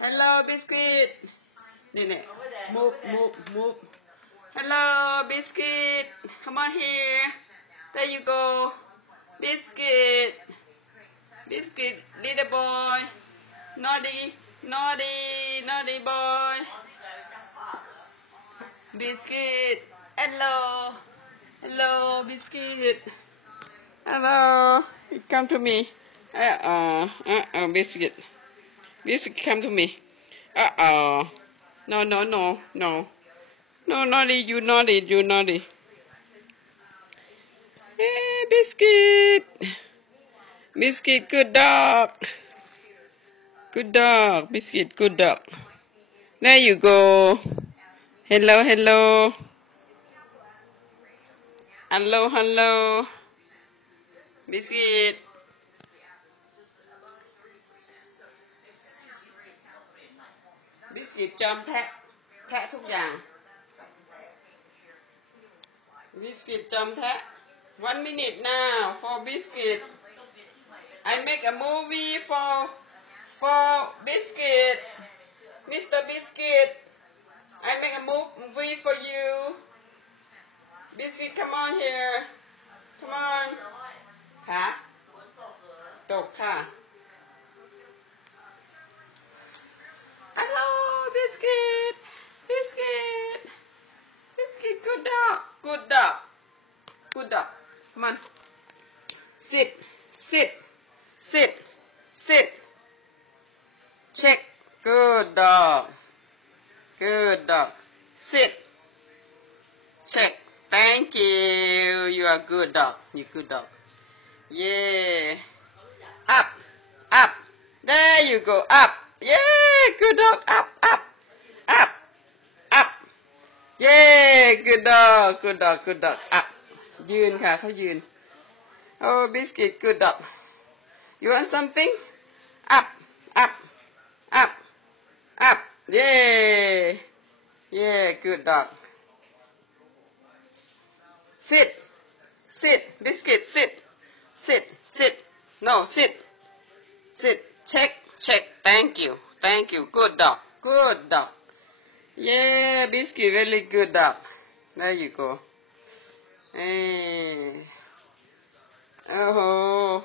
Hello, Biscuit. Move. Hello, Biscuit. Come on here. There you go. Biscuit, little boy. Naughty boy. Biscuit. Hello, Biscuit. Hello. Come to me. Biscuit. Biscuit, come to me. No. No, naughty, you naughty. Hey, Biscuit. Biscuit, good dog. Biscuit, good dog. There you go. Hello. Biscuit. Biscuit จอมแทะทุกอย่าง Biscuit จอมแทะ 1 minute now for Biscuit. I make a movie for Biscuit. Mr. Biscuit. I make a movie for you. Biscuit, come on here. Come on. ค่ะตกค่ะ Hello, Biscuit. Good dog. Come on. Sit. Check. Good dog. Sit. Check. Thank you. You are good dog. Yeah. Up. There you go. Up. Yeah. Good dog. Up. Yeah. Good dog. Up. ยืนค่ะเขายืน Oh, Biscuit, good dog. You want something? Up. Yeah, good dog. Sit. Biscuit, sit. No, sit. Check. Thank you. Good dog. Yeah, Biscuit, really good dog. There you go. Hey. Oh.